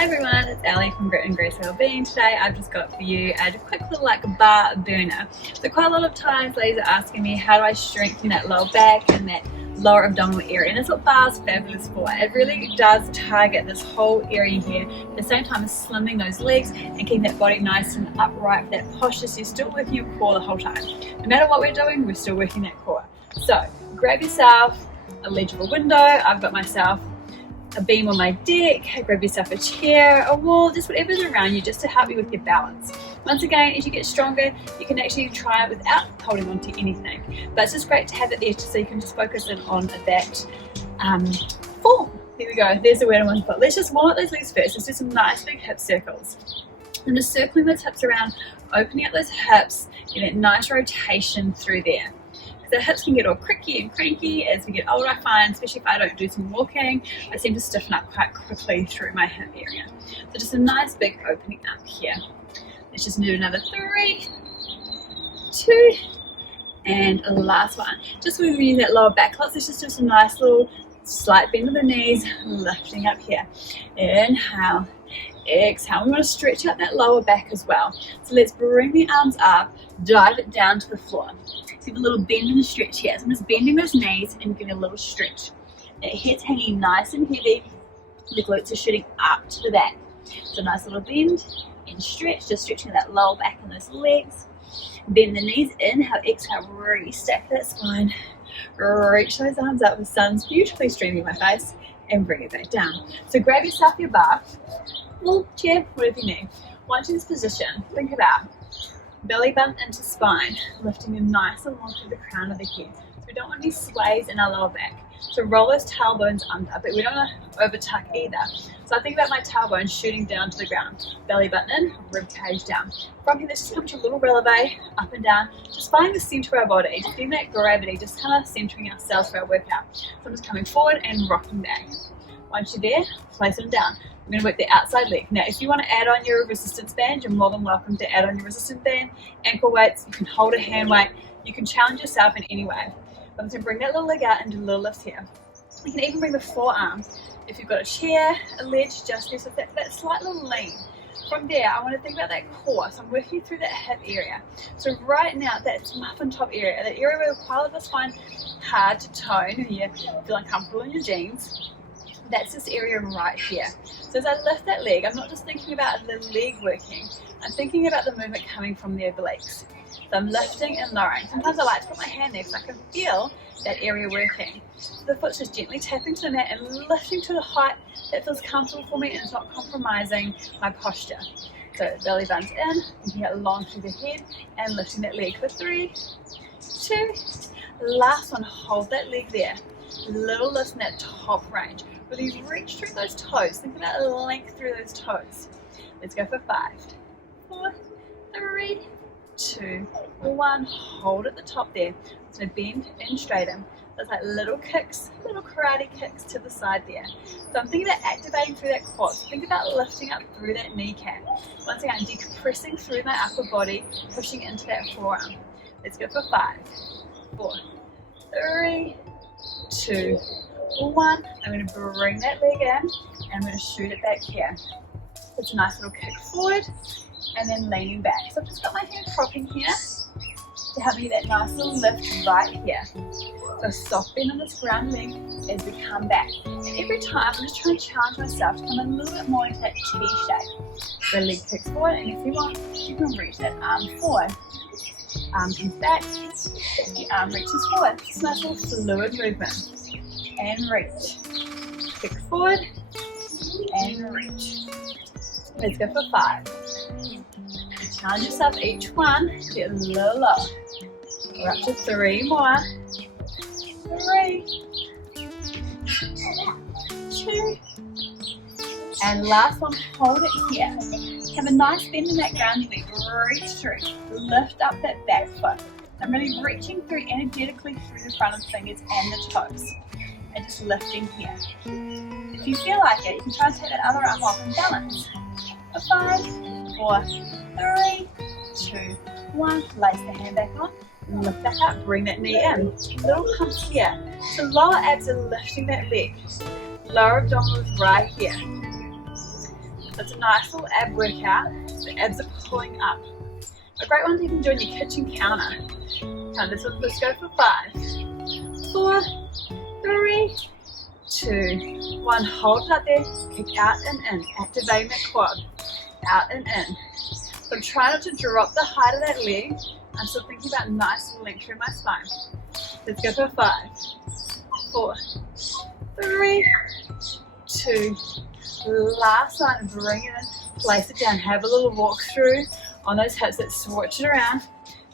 Hi everyone, it's Ali from Grit and Grace Wellbeing. Today I've just got for you a quick little bar burner. So quite a lot of times ladies are asking me, how do I strengthen that lower back and that lower abdominal area? And that's what bar's fabulous for. It really does target this whole area here, at the same time as slimming those legs and keeping that body nice and upright for that posture, so you're still working your core the whole time. No matter what we're doing, we're still working that core. So grab yourself a legible window. I've got myself a beam on my deck. Grab yourself a chair, a wall, just whatever's around you, just to help you with your balance. Once again, as you get stronger, you can actually try it without holding on to anything, but it's just great to have it there so you can just focus in on that form. There we go, there's the word I want to put. Let's just warm up those legs first. Let's do some nice big hip circles. And just circling those hips around, opening up those hips, get that nice rotation through there. The hips can get all cricky and cranky as we get older, I find, especially if I don't do some walking. I seem to stiffen up quite quickly through my hip area. So just a nice big opening up here. Let's just do another 3, 2, and a last one. Just when we use that lower back lots, let's just do some nice little slight bend of the knees, lifting up here. Inhale, exhale. We want to stretch out that lower back as well. So let's bring the arms up, dive it down to the floor. So a little bend and stretch here. So I'm just bending those knees and giving a little stretch. That head's hanging nice and heavy. The glutes are shooting up to the back. So nice little bend and stretch, just stretching that lower back and those legs. Bend the knees, inhale, exhale, restack that spine. Reach those arms up, the sun's beautifully streaming my face, and bring it back down. So grab yourself your bar, or chair, whatever you need. Once in this position, think about belly button into spine, lifting you nice and long through the crown of the head. So we don't want any sways in our lower back. So roll those tailbones under, but we don't want to over tuck either. So I think about my tailbone shooting down to the ground. Belly button in, rib cage down. From here, let's just come to a little releve, up and down, just finding the center of our body, just getting that gravity, just kind of centering ourselves for our workout. So I'm just coming forward and rocking back. Once you're there, place them down. I'm going to work the outside leg. Now, if you want to add on your resistance band, you're more than welcome to add on your resistance band. Ankle weights, you can hold a hand weight. You can challenge yourself in any way. I'm going to bring that little leg out and do a little lift here. You can even bring the forearms. If you've got a chair, a ledge, just there, so that slight little lean. From there, I want to think about that core. So I'm working through that hip area. So right now, that's muffin top area, that area where quite a lot of us find hard to tone and you feel uncomfortable in your jeans. That's this area right here. So as I lift that leg, I'm not just thinking about the leg working, I'm thinking about the movement coming from the obliques. So I'm lifting and lowering. Sometimes I like to put my hand there because I can feel that area working. So the foot's just gently tapping to the mat and lifting to the height that feels comfortable for me and it's not compromising my posture. So belly buttons in, thinking out long through the head and lifting that leg for 3, 2, last one, hold that leg there. Little lift in that top range. Really reach through those toes. Think about the length through those toes. Let's go for 5, 4, 3, 2, 1. Hold at the top there. So bend and straighten. Those like little kicks, little karate kicks to the side there. So I'm thinking about activating through that quad. So think about lifting up through that kneecap. Once again, decompressing through my upper body, pushing into that forearm. Let's go for 5, 4, 3, 2, 1. I'm going to bring that leg in and I'm going to shoot it back here. It's a nice little kick forward and then leaning back. So I've just got my hand propping here to help me that nice little lift right here. So soft bend on this ground leg as we come back. And every time I'm just trying to challenge myself to come a little bit more into that T shape. The leg kicks forward and if you want, you can reach that arm forward. Arm comes back, the arm reaches forward. It's a nice little fluid movement. And reach. Kick forward and reach. Let's go for 5. Challenge yourself each one. Get a little lower. We're up to 3 more. 3, 2, and last one. Hold it here. Have a nice bend in that ground leg. Reach through. Lift up that back foot. I'm really reaching through energetically through the front of the fingers and the toes. And just lifting here. If you feel like it, you can try and take that other arm off and balance. For 5, 4, 3, 2, 1. Place the hand back on. Lift back up. Bring that knee in. Little pumps here. So lower abs are lifting that leg. Lower abdominals right here. It's a nice little ab workout. The abs are pulling up. A great one to even do on your kitchen counter. Let's go for 5, 4, 3, 2, 1. Hold it up there. Kick out and in. Activating that quad. Out and in. So try not to drop the height of that leg. I'm still thinking about nice length through my spine. Let's go for 5, 4, 3, 2. Last one. Bring it in. Place it down. Have a little walk through on those hips. Let's switch it around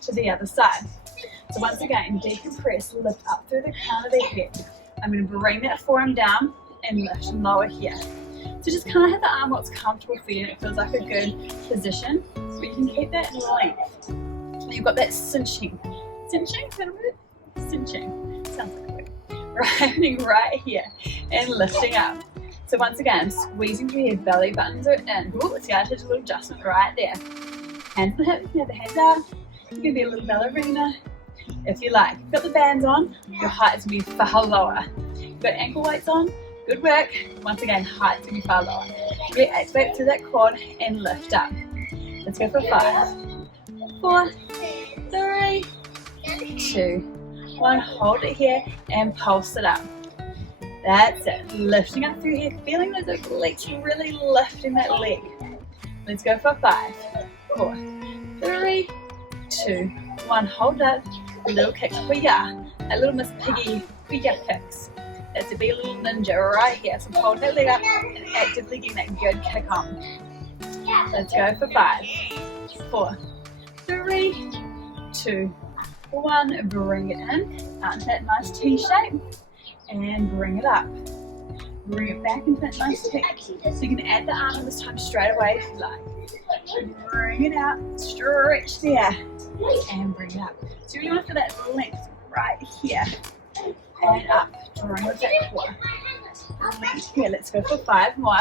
to the other side. So once again, decompress, lift up through the crown of the head. I'm going to bring that forearm down and lift and lower here. So just kind of have the arm what's comfortable for you, and it feels like a good position. So you can keep that length. And you've got that cinching. Cinching? Is that a word? Cinching. Sounds like a word. Right, right here. And lifting up. So once again, squeezing through your belly buttons are in. Ooh, see, I did a little adjustment right there. Hands to the hips, you can have the hands out. You can be a little ballerina if you like. You've got the bands on, your height is going to be far lower. You've got ankle weights on, good work. Once again, height is going to be far lower. Reactivate through that quad and lift up. Let's go for 5, 4, 3, 2, 1. Hold it here and pulse it up. That's it. Lifting up through here, feeling those obliques really lifting that leg. Let's go for 5, 4, 3, 2, 1. Hold up. A little kick. Kuya. A little Miss Piggy kuya kicks. That's a big little ninja right here. So hold that leg up and actively getting that good kick on. Let's go for 5, 4, 3, 2, 1. Bring it in. Out into that nice T shape. And bring it up. Bring it back into that nice T. So you can add the arm this time straight away if you like. Bring it out. Stretch there. And bring it up. So you want to feel that length right here. And up. Drawing with that core. Length here. Let's go for 5 more.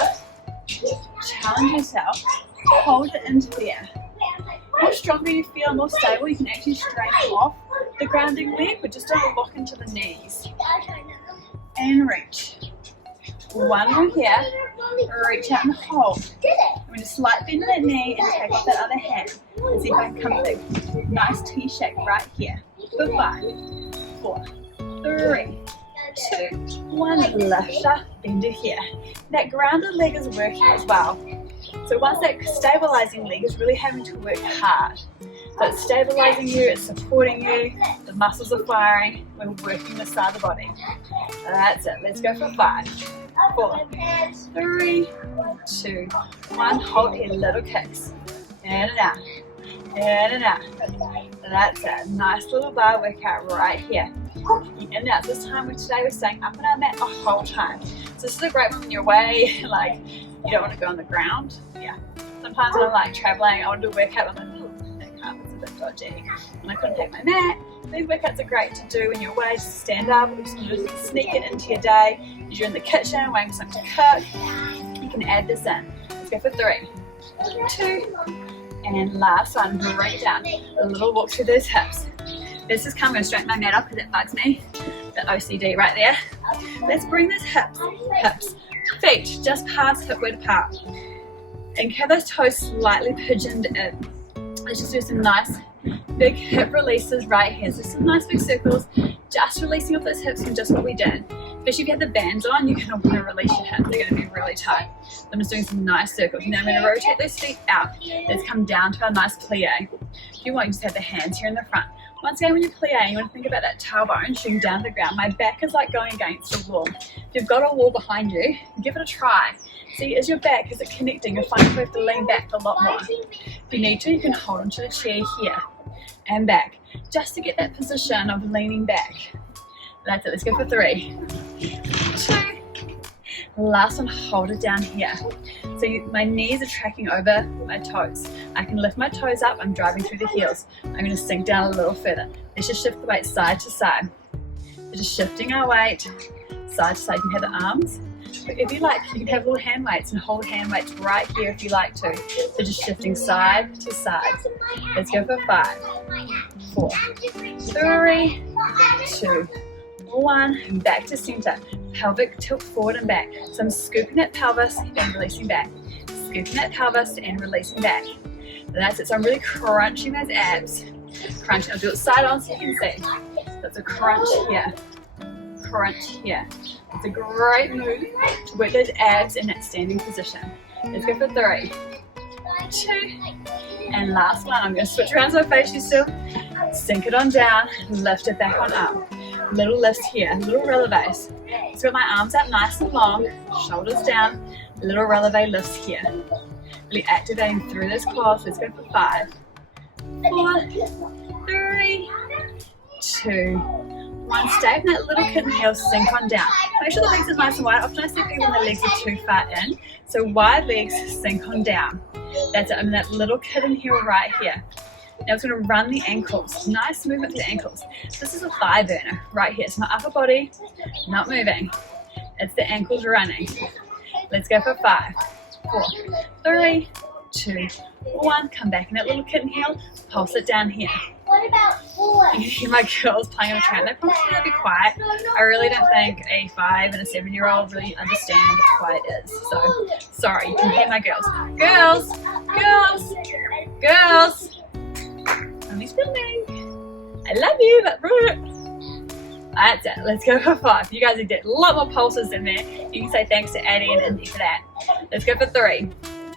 Challenge yourself. Hold it into there. The more stronger you feel, more stable, you can actually straighten off the grounding leg, but just don't lock into the knees. And reach. 1 more here. Reach out and hold. I'm going to slight bend that knee and take off that other hand. And see if I can come to a nice T shape right here. For 5, 4, 3, 2, 1. Lift up, bend it here. That grounded leg is working as well. So once that stabilizing leg is really having to work hard. So it's stabilizing you, it's supporting you, the muscles are firing, we're working the side of the body. That's it. Let's go for 5, 4, 3, 2, 1. Hold here, little kicks. In and out. In and out. That's it. Nice little bar workout right here. In and out. This time today we're staying up on our mat the whole time. So this is a great one when you're away, like you don't want to go on the ground. Yeah. Sometimes when I'm like traveling, I want to do a workout, I'm like, ooh, that carpet's a bit dodgy. And I couldn't take my mat. These workouts are great to do when you're away, just stand up, or just sneak it into your day. If you're in the kitchen, waiting for something to cook, you can add this in. Let's go for 3, 2, and last one, bring it down. A little walk through those hips. This is I'm going to straighten my mat up because it bugs me. The OCD right there. Let's bring those hips, feet just past hip width apart. And have those toes slightly pigeoned in. Let's just do some nice big hip releases right here. So some nice big circles, just releasing off those hips from just what we did. Especially if you have the bands on, you can want to release your hips. They're going to be really tight. So I'm just doing some nice circles. Now I'm going to rotate those feet out. Let's come down to our nice plie. If you want, you just have the hands here in the front. Once again, when you plie, you want to think about that tailbone shooting down to the ground. My back is like going against a wall. If you've got a wall behind you, give it a try. See, is your back, is it connecting? You'll find you have to lean back a lot more. If you need to, you can hold onto the chair here and back, just to get that position of leaning back. That's it. Let's go for 3, 2. Last one, hold it down here. So my knees are tracking over my toes. I can lift my toes up, I'm driving through the heels. I'm going to sink down a little further. Let's just shift the weight side to side. We're just shifting our weight side to side. You can have the arms. But if you like, you can have little hand weights and hold hand weights right here if you like to. So just shifting side to side. Let's go for 5, 4, 3, 2, 1, and back to center. Pelvic tilt forward and back. So I'm scooping that pelvis and releasing back. scooping that pelvis and releasing back. That's it. So I'm really crunching those abs. Crunch. I'll do it side on so you can see. That's a crunch here. Crunch here. It's a great move to work those abs in that standing position. Let's go for 3, 2, and last one. I'm going to switch around so I face you still. Sink it on down, lift it back on up. Little lifts here, little releves. Let's get my arms up nice and long, shoulders down, little releve lifts here. Really activating through those quads. Let's go for 5, 4, 3, 2, 1. Stay in that little kitten heel, sink on down. Make sure the legs are nice and wide. Often I see people when the legs are too far in. So wide legs, sink on down. That's it. I'm in that little kitten heel right here. Now it's going to run the ankles. Nice movement to the ankles. This is a thigh burner right here. So my upper body not moving. It's the ankles running. Let's go for 5, 4, 3, 2, 1. Come back in that little kitten heel. Pulse it down here. What about 4? You can hear my girls playing on the tram. They're probably going to be quiet. I really don't think a 5 and a 7-year-old really understand what quiet is. So, sorry, you can hear my girls. Girls! Girls! Girls! Mommy's filming. I love you, but that's it. Let's go for 5. You guys did a lot more pulses in there. You can say thanks to Addie and Indy for that. Let's go for 3,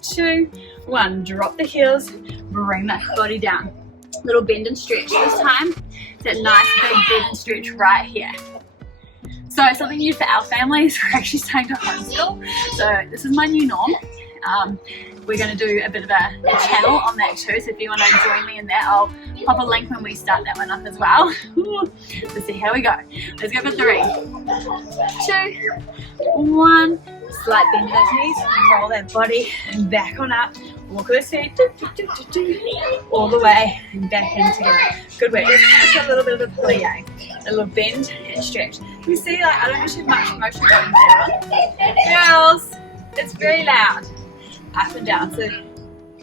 2, 1. Drop the heels. Bring that body down. Little bend and stretch this time. It's that nice big bend and stretch right here. So something new for our family is we're actually starting to homeschool. So this is my new norm. We're going to do a bit of a channel on that too. So if you want to join me in that, I'll pop a link when we start that one up as well. Let's see how we go. Let's go for 3, 2, 1. Slight bend in those knees. Roll that body back on up. Walk those feet all the way and back in together. Good work. Let's do a little bit of a plie. A little bend and stretch. You see, like I don't actually have much motion going down. Girls, it's very loud. Up and down. So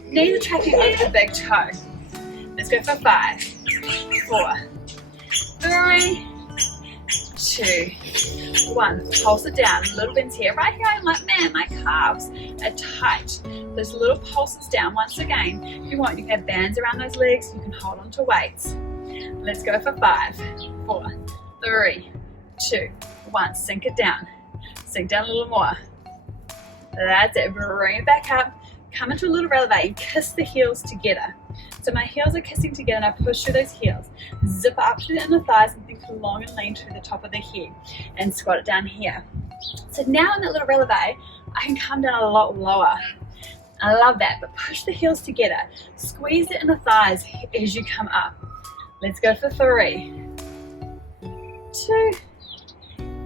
knees are tracking under the big toe. Let's go for 5, 4, 3, 2, 1. Pulse it down. Little bends here. Right here, I'm like, man, my calves are tight. Those little pulses down. Once again, if you want, you can have bands around those legs. You can hold on to weights. Let's go for 5, 4, 3, 2, 1. Sink it down. Sink down a little more. That's it. Bring it back up. Come into a little releve and kiss the heels together. So my heels are kissing together and I push through those heels. Zip up to the inner thighs and think long and lean to the top of the head and squat it down here. So now in that little releve, I can come down a lot lower. I love that, but push the heels together. Squeeze the inner thighs as you come up. Let's go for 3, 2,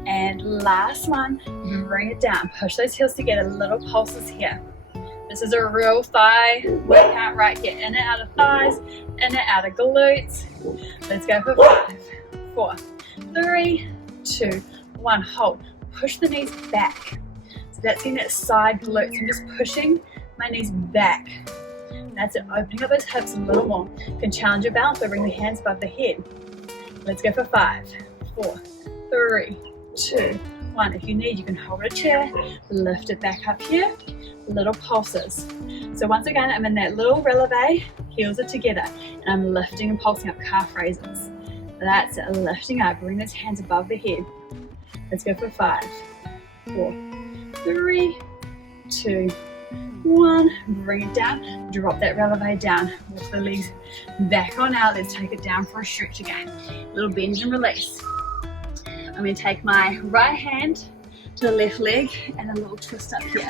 and last one. Bring it down. Push those heels together. Little pulses here. This is a real thigh workout right here. In and out of thighs, in and out of glutes. Let's go for 5, 4, 3, 2, 1. Hold. Push the knees back. So that's in that side glutes. I'm just pushing my knees back. That's it. Opening up those hips a little more. You can challenge your balance by bringing the hands above the head. Let's go for 5, 4, 3, 2, 1. If you need, you can hold a chair, lift it back up here. Little pulses. So once again, I'm in that little releve, heels are together, and I'm lifting and pulsing up calf raises. That's it, lifting up, bring those hands above the head. Let's go for 5, 4, 3, 2, 1. Bring it down, drop that releve down, walk the legs back on out. Let's take it down for a stretch again. Little bend and release. I'm going to take my right hand to the left leg and a little twist up here.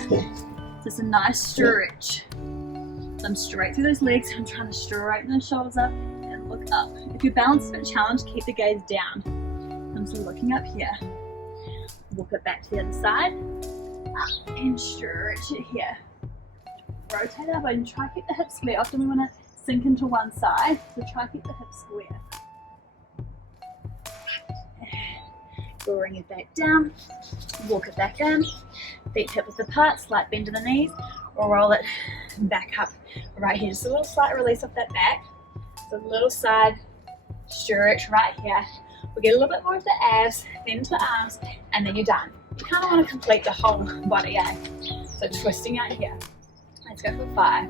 Just a nice stretch. So I'm straight through those legs. I'm trying to straighten those shoulders up and look up. If your balance is a bit challenged, keep the gaze down. I'm just looking up here. Walk it back to the other side. Up and stretch it here. Rotate up and try to keep the hips square. Often we want to sink into one side, so try to keep the hips square. Bring it back down. Walk it back in. Feet hip width apart, slight bend in the knees, or roll it back up right here. Just a little slight release off that back. So a little side stretch right here. We'll get a little bit more of the abs, then into the arms, and then you're done. You kind of want to complete the whole body, So twisting out here. Let's go for 5,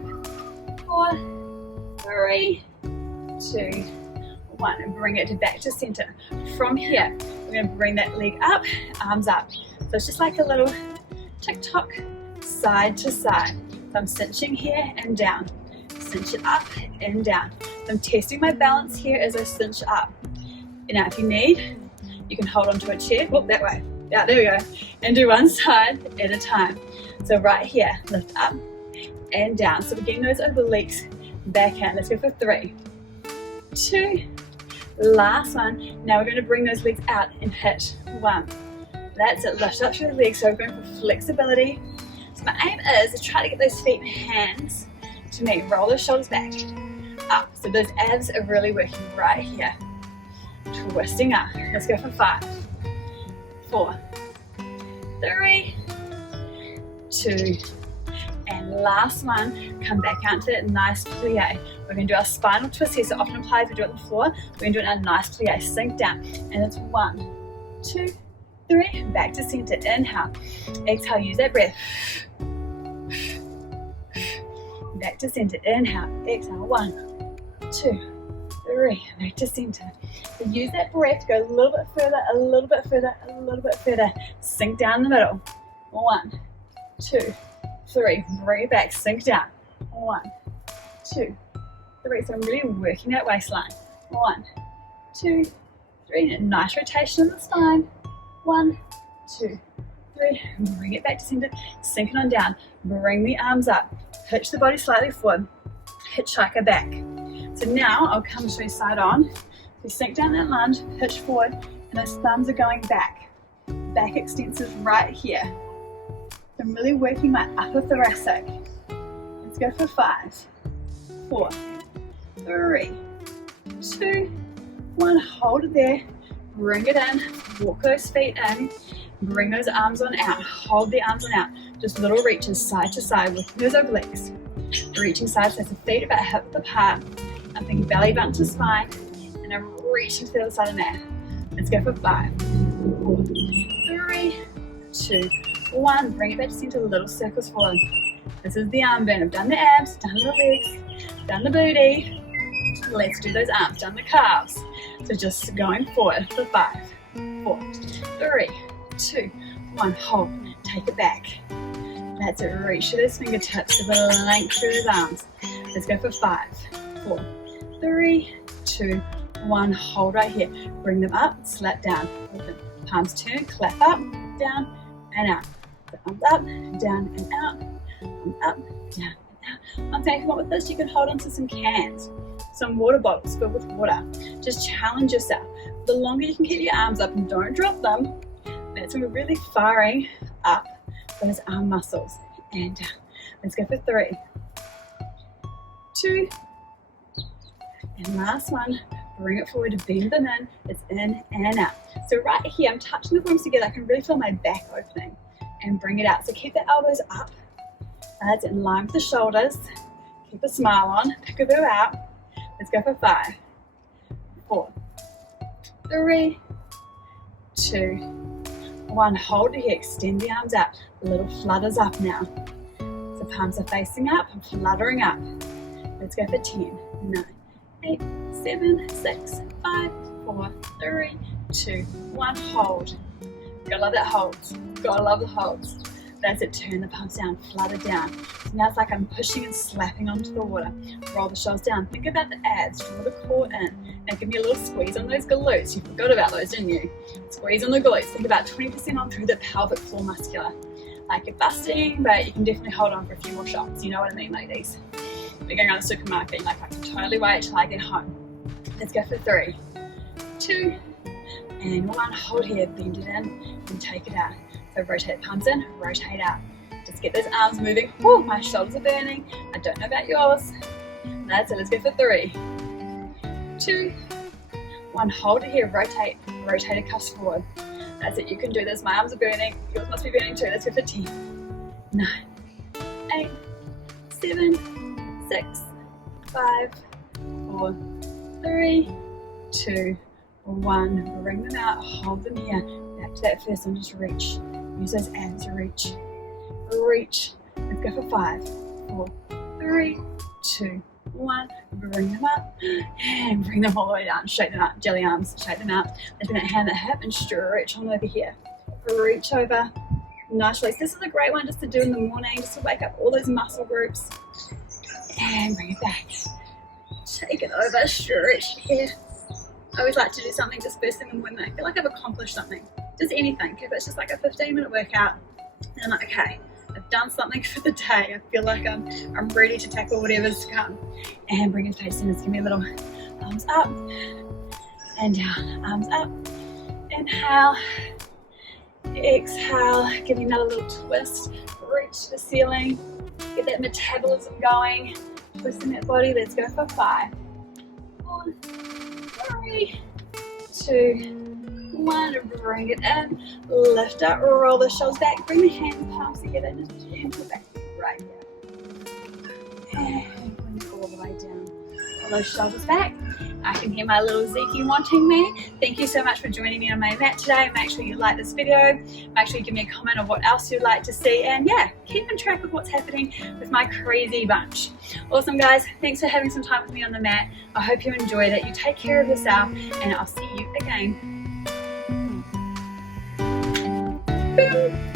4, 3, 2, 1, and bring it back to center. From here, we're going to bring that leg up, arms up. So it's just like a little tick-tock, side to side. So I'm cinching here and down, cinch it up and down. So I'm testing my balance here as I cinch up. Now if you need, you can hold onto a chair, that way, yeah, there we go, and do one side at a time. So right here, lift up and down. So we're getting those obliques back out. Let's go for 3, 2, last one. Now we're going to bring those legs out and hit 1. That's it, lift up through the legs. So we're going for flexibility. So my aim is to try to get those feet and hands to me. Roll those shoulders back, up. So those abs are really working right here. Twisting up. Let's go for 5, 4, 3, 2, and last one. Come back out to that nice plie. We're going to do our spinal twist here. So often implies we do it on the floor. We're going to do it in a nice plie. Sink down, and it's 1, 2, 3. Back to center. Inhale. Exhale. Use that breath. Back to center. Inhale. Exhale. 1, 2, 3. Back to center. So use that breath. Go a little bit further, a little bit further, a little bit further. Sink down the middle. 1, 2, 3. Bring it back. Sink down. 1, 2, 3. So I'm really working that waistline. 1, 2, 3. A nice rotation in the spine. 1, 2, 3. Bring it back to center. Sink it on down. Bring the arms up. Pitch the body slightly forward. Hitchhiker back. So now I'll come to you side on. So sink down that lunge, pitch forward, and those thumbs are going back. Back extensors right here. So I'm really working my upper thoracic. Let's go for 5, 4, 3, 2, 1. Hold it there. Bring it in. Walk those feet in. Bring those arms on out. Hold the arms on out. Just little reaches side to side with those obliques. Reaching side to side. So feet about hip width apart. I'm thinking belly button to spine. And I'm reaching to the other side of the mat. Let's go for 5, 4, 3, 2, 1. Bring it back to center. Little circles forward. This is the arm burn. I've done the abs, done the legs, done the booty. Let's do those arms, done the calves. So just going forward for 5, 4, 3, 2, 1. Hold. Take it back. That's it. Reach through those fingertips to the length through those arms. Let's go for 5, 4, 3, 2, 1. Hold right here. Bring them up. Slap down. Open. Palms turn. Clap up, down, and out. Arms up, down, and out. Arms up, down, and out. Okay, if you want with this, you can hold onto some cans, some water bottles filled with water. Just challenge yourself. The longer you can keep your arms up and don't drop them, that's when we're really firing up those arm muscles. And down. Let's go for 3, 2, and last one. Bring it forward, bend them in. It's in and out. So right here, I'm touching the palms together. I can really feel my back opening and bring it out. So keep the elbows up. That's in line with the shoulders. Keep a smile on. Pick a bit out. Let's go for 5, 4, 3, 2, 1. Hold it here. Extend the arms out. Little flutters up now. So palms are facing up. I'm fluttering up. Let's go for 10, 9, 8, 7, 6, 5, 4, 3, 2, 1. Hold. Gotta love that holds. Gotta love the holds. That's it. Turn the palms down. Flutter down. So now it's like I'm pushing and slapping onto the water. Roll the shoulders down. Think about the abs. Draw the core in. Now give me a little squeeze on those glutes. You forgot about those, didn't you? Squeeze on the glutes. Think about 20% on through the pelvic floor muscular. Like you're busting, but you can definitely hold on for a few more shots. You know what I mean, ladies? We're going around the supermarket. Like I can totally wait till I get home. Let's go for 3, 2, and 1. Hold here. Bend it in and take it out. So rotate palms in, rotate out. Just get those arms moving. Whew, my shoulders are burning. I don't know about yours. That's it. Let's go for 3, 2, 1. Hold it here. Rotate. Rotate the cuffs forward. That's it. You can do this. My arms are burning. Yours must be burning too. Let's go for 10, 9, 8, 7, 6, 5, 4, 3, 2, 1. Bring them out. Hold them here. Back to that first one. Just reach. Use those abs to reach. Reach. Let's go for 5, 4, 3, 2, 1. Bring them up and bring them all the way down. Shake them up, jelly arms, shake them out. Lifting that hand, that hip, and stretch on over here. Reach over. Nice release. This is a great one just to do in the morning, just to wake up all those muscle groups. And bring it back. Take it over, stretch here. I always like to do something just first thing in the morning. I feel like I've accomplished something. Just anything. If it's just like a 15-minute workout, and I'm like, okay, I've done something for the day. I feel like I'm ready to tackle whatever's to come. And bring it face in. Just give me a little arms up and down. Arms up. Inhale. Exhale. Give me another little twist. Reach to the ceiling. Get that metabolism going. Twisting that body. Let's go for 5, 4, 3, 2, 1. Bring it in. Lift up. Roll the shoulders back. Bring the hands and palms together. And just gentle back. Right here. And bring it all the way down. Roll those shoulders back. I can hear my little Zeke wanting me. Thank you so much for joining me on my mat today. Make sure you like this video. Make sure you give me a comment of what else you'd like to see. And yeah, keep in track of what's happening with my crazy bunch. Awesome, guys. Thanks for having some time with me on the mat. I hope you enjoyed it. You take care of yourself, and I'll see you again. Boom.